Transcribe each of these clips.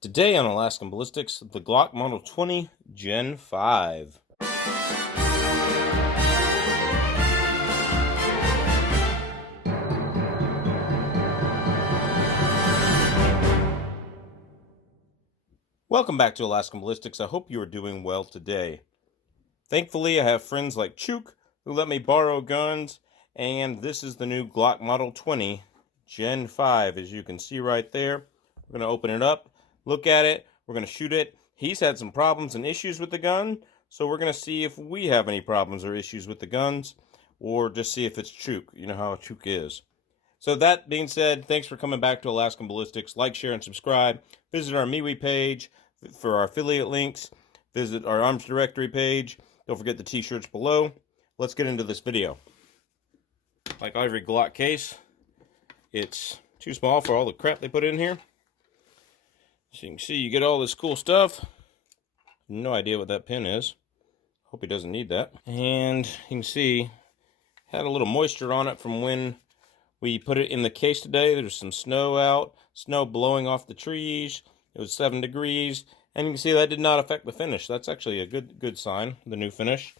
Today on Alaskan Ballistics, the Glock Model 20 Gen 5. Welcome back to Alaskan Ballistics. I hope you are doing well today. Thankfully, I have friends like Chuke who let me borrow guns, and this is the new Glock Model 20 Gen 5. As you can see right there, we're going to open it up, look at it, we're going to shoot it. He's had some problems and issues with the gun, so we're going to see if we have any problems or issues with the guns, or just see if it's Chuke. You know how Chuke is. So that being said, thanks for coming back to Alaskan Ballistics. Like, share, and subscribe. Visit our MeWe page for our affiliate links. Visit our arms directory page. Don't forget the t-shirts below. Let's get into this video. Like every Glock case, it's too small for all the crap they put in here. So you can see you get all this cool stuff. No idea what that pin is. Hope he doesn't need that. And you can see, had a little moisture on it from when we put it in the case today. There's some snow out, snow blowing off the trees. It was 7 degrees, and you can see that did not affect the finish. That's actually a good sign, the new finish.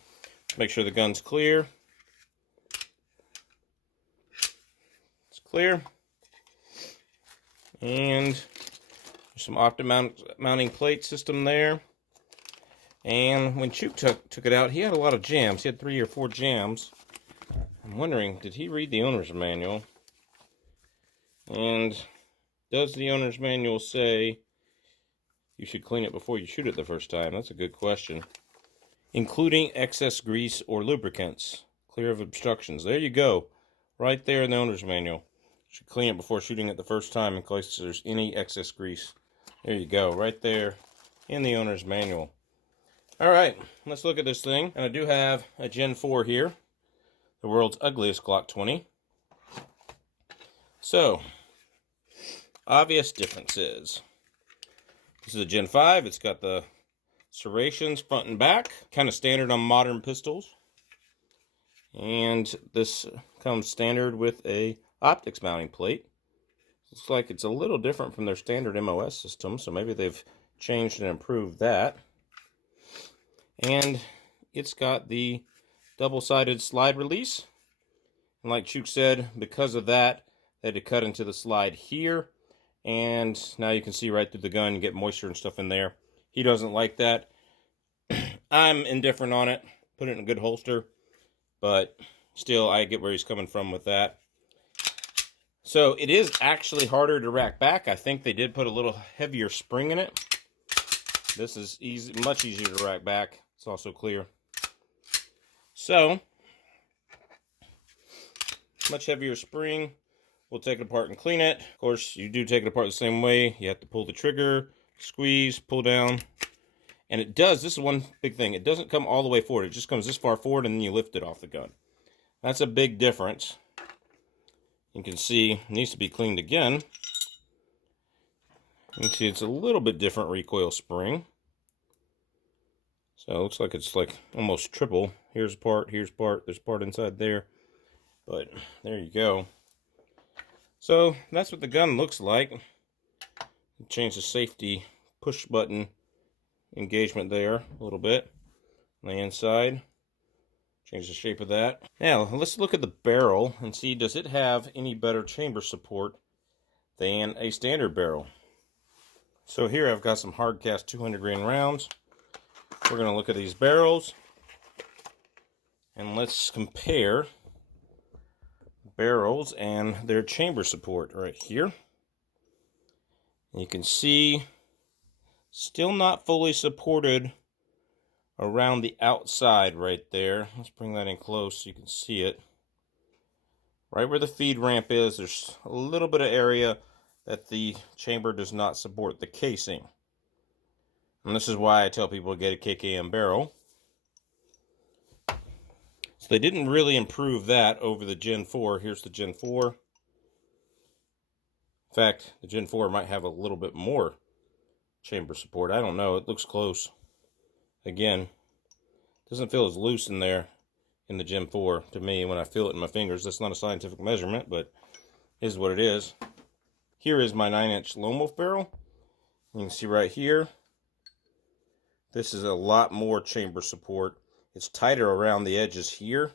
Make sure the gun's clear. It's clear. And there's some mounting plate system there. And when Chuke took it out, he had a lot of jams. He had 3 or 4 jams. I'm wondering, did he read the owner's manual? And does the owner's manual say you should clean it before you shoot it the first time? That's a good question. Including excess grease or lubricants. Clear of obstructions. There you go. Right there in the owner's manual. You should clean it before shooting it the first time in case there's any excess grease. There you go. Right there in the owner's manual. Alright, let's look at this thing. And I do have a Gen 4 here. The world's ugliest Glock 20. So, obvious differences. This is a Gen 5. It's got the serrations front and back. Kind of standard on modern pistols. And this comes standard with a optics mounting plate. Looks like it's a little different from their standard MOS system, so maybe they've changed and improved that. And it's got the double-sided slide release. And like Chuke said, because of that, they had to cut into the slide here. And now you can see right through the gun, you get moisture and stuff in there. He doesn't like that. I'm indifferent on it. Put it in a good holster. But still, I get where he's coming from with that. So it is actually harder to rack back. I think they did put a little heavier spring in it. This is easy, much easier to rack back. It's also clear. So, much heavier spring. We'll take it apart and clean it. Of course, you do take it apart the same way. You have to pull the trigger, squeeze, pull down. And it does, this is one big thing, it doesn't come all the way forward. It just comes this far forward and then you lift it off the gun. That's a big difference. You can see it needs to be cleaned again. You can see it's a little bit different recoil spring. So it looks like it's like almost triple. Here's part, there's part inside there. But there you go. So that's what the gun looks like. Change the safety push button engagement there a little bit on the inside. Change the shape of that. Now let's look at the barrel and see, does it have any better chamber support than a standard barrel? So here I've got some hard cast 200 grain rounds. We're going to look at these barrels and let's compare barrels and their chamber support right here. You can see still not fully supported around the outside right there. Let's bring that in close so you can see it. Right where the feed ramp is, there's a little bit of area that the chamber does not support the casing. And this is why I tell people to get a KKM barrel. So they didn't really improve that over the Gen 4. Here's the Gen 4. In fact, the Gen 4 might have a little bit more chamber support. I don't know. It looks close. Again, doesn't feel as loose in there in the Gen 4 to me when I feel it in my fingers. That's not a scientific measurement, but it is what it is. Here is my 9-inch Lone Wolf barrel. You can see right here, this is a lot more chamber support. It's tighter around the edges here,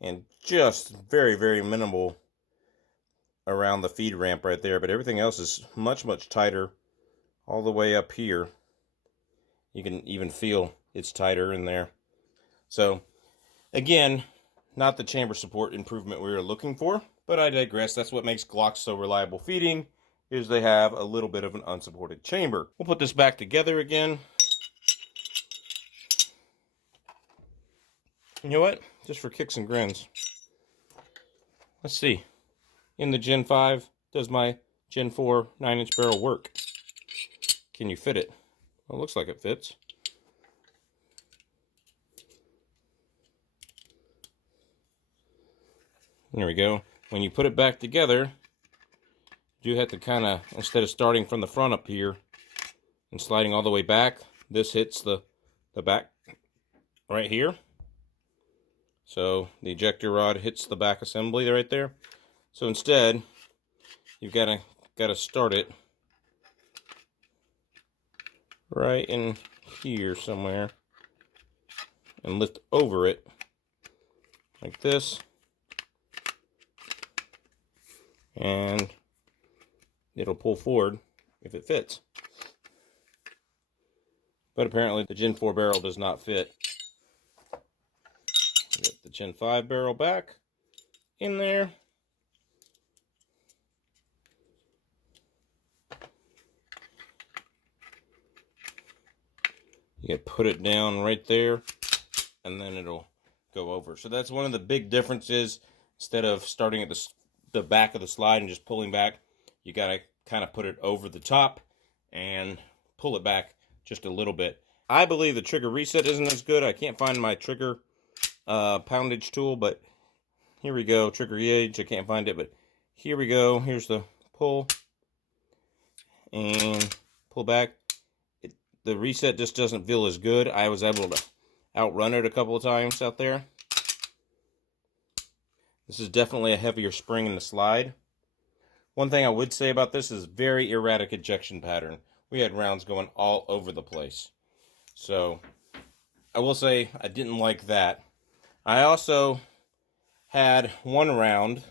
and just very, very minimal around the feed ramp right there. But everything else is much, much tighter all the way up here. You can even feel it's tighter in there. So, again, not the chamber support improvement we were looking for, but I digress. That's what makes Glocks so reliable feeding, is they have a little bit of an unsupported chamber. We'll put this back together again. You know what? Just for kicks and grins. Let's see. In the Gen 5, does my Gen 4 9-inch barrel work? Can you fit it? Well, it looks like it fits. There we go. When you put it back together, you have to kind of, instead of starting from the front up here and sliding all the way back, this hits the back right here. So the ejector rod hits the back assembly right there. So instead, you've got to start it right in here somewhere and lift over it like this, and it'll pull forward if it fits. But apparently the Gen 4 barrel does not fit. Get the Gen 5 barrel back in there. You put it down right there, and then it'll go over. So that's one of the big differences. Instead of starting at the back of the slide and just pulling back, you got to kind of put it over the top and pull it back just a little bit. I believe the trigger reset isn't as good. I can't find my trigger poundage tool, but here we go. Trigger gauge, I can't find it, but here we go. Here's the pull and pull back. The reset just doesn't feel as good. I was able to outrun it a couple of times out there. This is definitely a heavier spring in the slide. One thing I would say about this is very erratic ejection pattern. We had rounds going all over the place. So I will say I didn't like that. I also had one round,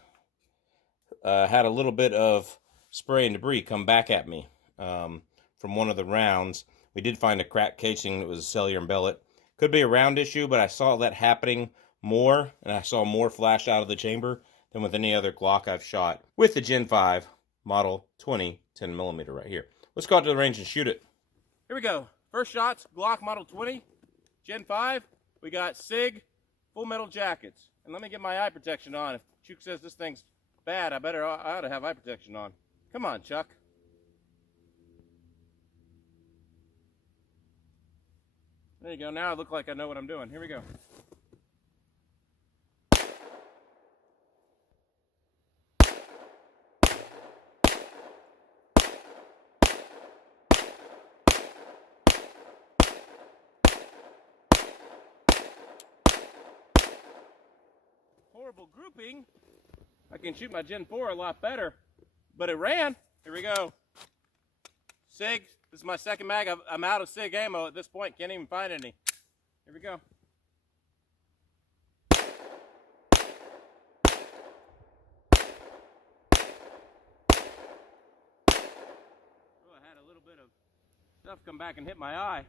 had a little bit of spray and debris come back at me from one of the rounds. We did find a cracked casing that was a cellular and bellet. Could be a round issue, but I saw that happening more, and I saw more flash out of the chamber than with any other Glock I've shot with the Gen 5 Model 20 10mm right here. Let's go out to the range and shoot it. Here we go. First shots, Glock Model 20, Gen 5. We got SIG, full metal jackets. And let me get my eye protection on. If Chuke says this thing's bad, I ought to have eye protection on. Come on, Chuck. There you go. Now I look like I know what I'm doing. Here we go. Horrible grouping. I can shoot my Gen 4 a lot better, but it ran. Here we go. SIG. This is my second mag. I'm out of SIG ammo at this point. Can't even find any. Here we go. Oh, I had a little bit of stuff come back and hit my eye.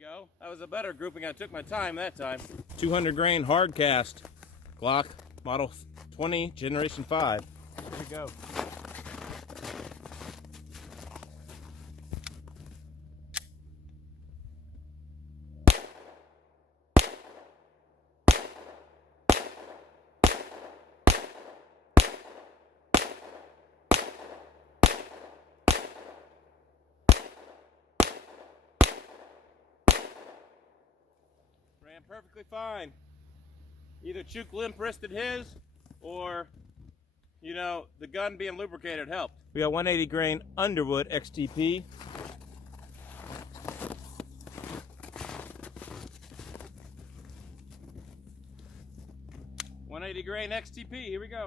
Go. That was a better grouping. I took my time that time. 200 grain hard cast Glock Model 20 Generation 5. Here we go. Ran perfectly fine. Either Chuke limp-wristed his, or, you know, the gun being lubricated helped. We got 180 grain Underwood XTP. 180 grain XTP, here we go.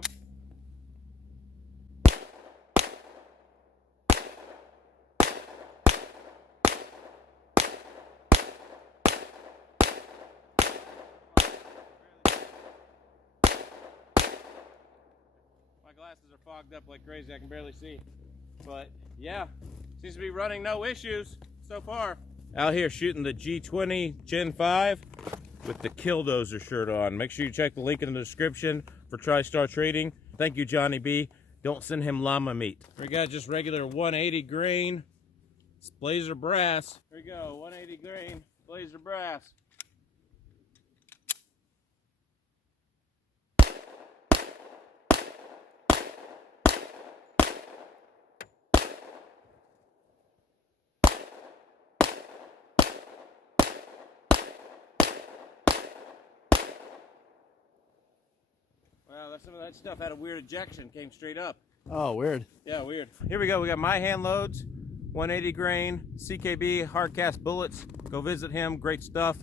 My glasses are fogged up like crazy, I can barely see. But yeah, seems to be running no issues so far. Out here shooting the G20 Gen 5 with the Killdozer shirt on. Make sure you check the link in the description for TriStar Trading. Thank you, Johnny B. Don't send him llama meat. We got just regular 180 grain. It's Blazer brass. Here we go, 180 grain Blazer brass. Wow, some of that stuff had a weird ejection, came straight up. Oh, weird. Yeah, weird. Here we go, we got my hand loads, 180 grain, CKB, hard cast bullets. Go visit him, great stuff.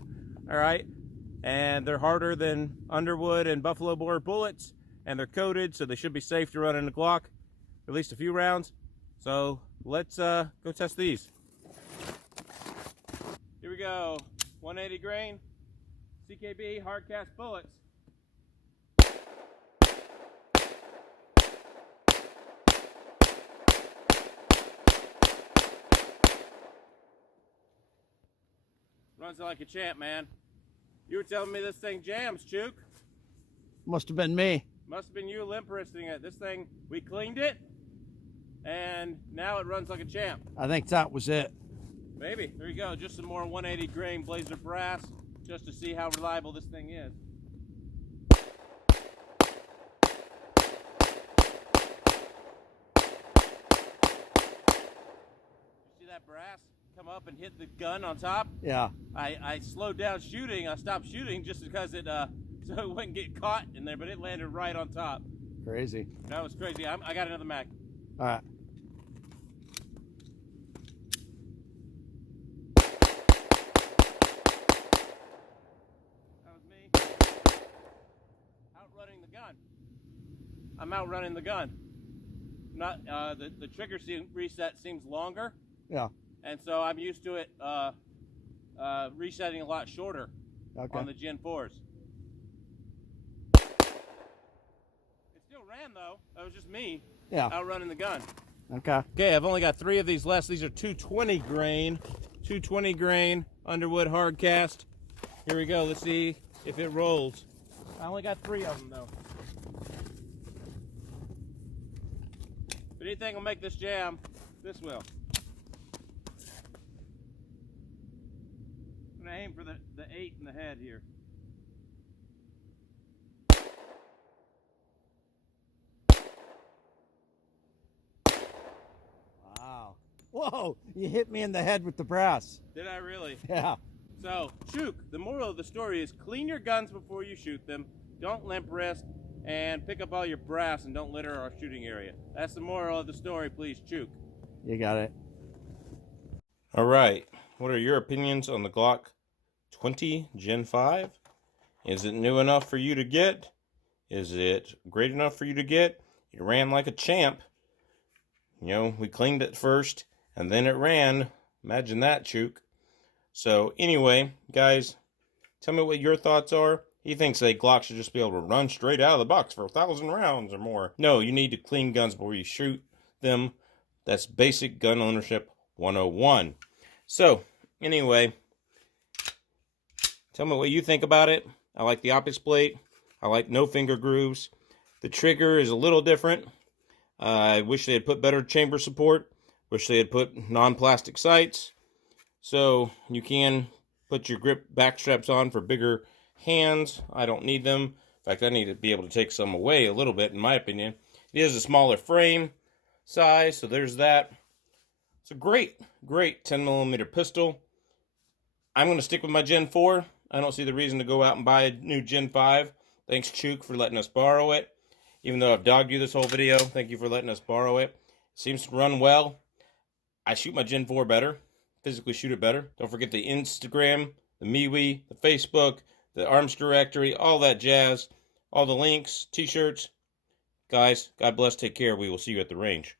All right, and they're harder than Underwood and Buffalo Bore bullets, and they're coated, so they should be safe to run in the Glock, at least a few rounds. So let's go test these. Here we go, 180 grain, CKB, hard cast bullets. Runs like a champ, man. You were telling me this thing jams, Chuke. Must have been me. Must have been you limp wristing it. This thing, we cleaned it, and now it runs like a champ. I think that was it. Maybe. There you go. Just some more 180 grain Blazer brass, just to see how reliable this thing is. You see that brass come up and hit the gun on top? Yeah. I slowed down shooting. I stopped shooting just because it so it wouldn't get caught in there, but it landed right on top. Crazy. That was crazy. I got another mag. All right. That was me. Outrunning the gun. I'm outrunning the gun. Not the trigger reset seems longer. Yeah. And so I'm used to it resetting a lot shorter on the Gen 4s. It still ran though. That was just me outrunning the gun. Okay. Okay, I've only got 3 of these left. These are 220 grain Underwood hard cast. Here we go. Let's see if it rolls. I only got 3 of them though. If anything will make this jam, this will. I'm gonna aim for the 8 in the head here. Wow. Whoa, you hit me in the head with the brass. Did I really? Yeah. So, Chuke, the moral of the story is clean your guns before you shoot them. Don't limp wrist, and pick up all your brass and don't litter our shooting area. That's the moral of the story, please, Chuke. You got it. All right. What are your opinions on the Glock 20 Gen 5? Is it new enough for you to get? Is it great enough for you to get? It ran like a champ. You know, we cleaned it first, and then it ran. Imagine that, Chuke. So, anyway, guys, tell me what your thoughts are. He thinks a Glock should just be able to run straight out of the box for 1,000 rounds or more. No, you need to clean guns before you shoot them. That's basic gun ownership 101. So, anyway, tell me what you think about it. I like the optics plate. I like no finger grooves. The trigger is a little different. I wish they had put better chamber support. Wish they had put non-plastic sights. So you can put your grip back straps on for bigger hands. I don't need them. In fact, I need to be able to take some away a little bit, in my opinion. It is a smaller frame size, so there's that. It's a great 10mm pistol. I'm going to stick with my Gen 4. I don't see the reason to go out and buy a new Gen 5. Thanks, Chuke, for letting us borrow it. Even though I've dogged you this whole video, thank you for letting us borrow it. It seems to run well. I shoot my Gen 4 better. Physically shoot it better. Don't forget the Instagram, the MeWe, the Facebook, the Arms Directory, all that jazz. all the links, t-shirts. Guys, God bless, take care. We will see you at the range.